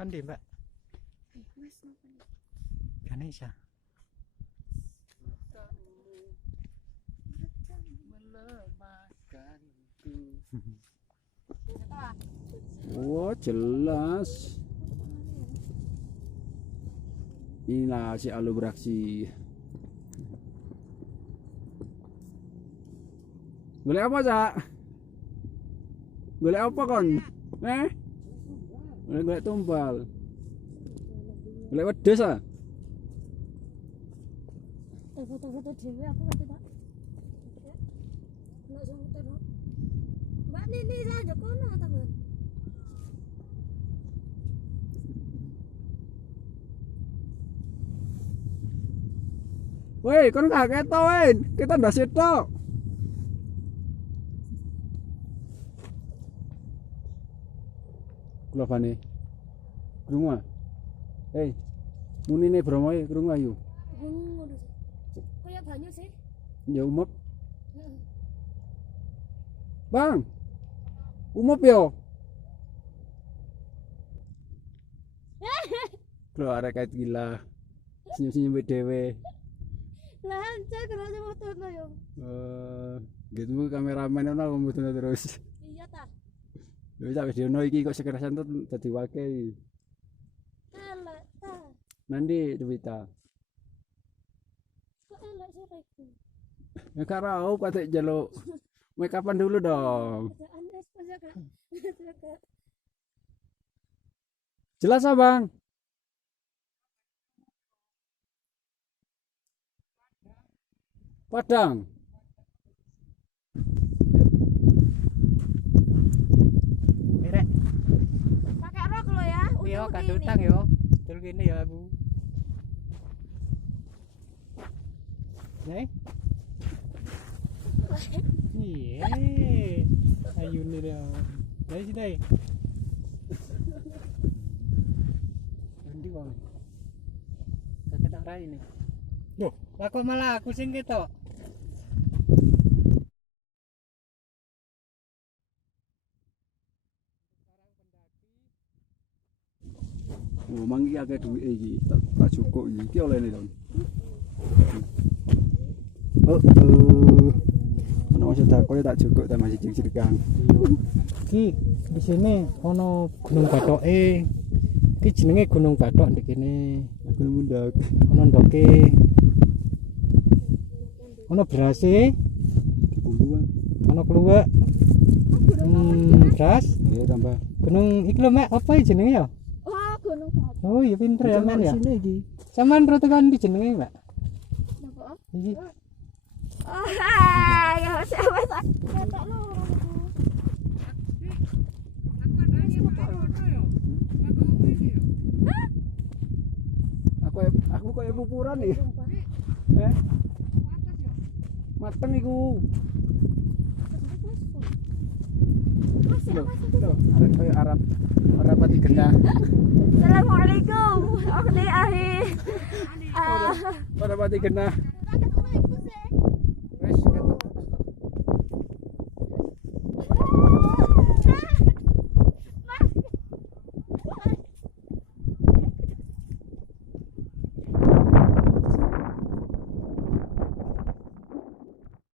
Kan di Mbak Ganesha. Oh jelas. Inilah si Alu beraksi. Golek apa, Cak? Golek apa kon? Golek tumpal. Golek wedhus ah. Foto-foto dhewe aku kate tak. Nek sing foto. Mbak Nini saja kono teman. Woi, kon gak ketok, woi. Kita ndak setok. Kula bane. Krungu. Hei. Munine Bromo e krungu ayo. Ngono. Kayak banyu sih. Ya umep. Bang. Umep yo. Lho arek kait gila. Senyum-senyum dhewe. Lah ancen karo fotono yo. Gitu kameramen ono mudune terus. Iya ta. Wis tak videono iki kok sekerasan tuh dadi wake. Elek ta. Nanti Dewita. Kok elek sih reku. Ya karo patek njaluk make upan dulu dong. Aneh aja Kak. Jelas ah, Bang? Padang. Mirek. Pakai rok lo ya. Yo kadutang yo. Dul gini ya, Bu. Nih. Iya. Ayo nih dia. Dari sini. Nanti bang. Kakek tak rai nih. Loh, lah kok malah aku sing ketok. Oh, mangi akeh duwike iki. Tak cukup iki. Iki olehne, Don. Ono masih tak cukup tak masih cirikan. Ki di sini ono Gunung Bathoke. Ki jenenge Gunung Bathok ndek kene. Gunung Mundak. Ono ndoke. Ono berase, Bumbuan. ono kluwek. Beras. Ya tambah. Gunung iki lho, Mek, apa jenenge ya? Oh, Gunung Bathok. Oh, iya pinter ya, Men ya. Sini iki. Sampeyan ro tekan di jenenge, Mek. Napa? Iki. Oh, ya siapa tak? Ketok lho. Aku koyo pupuran nih. Mateng iku. Lho, arek koyo Arab pati genah. Assalamualaikum. Oke, Ahi. Ora pati genah.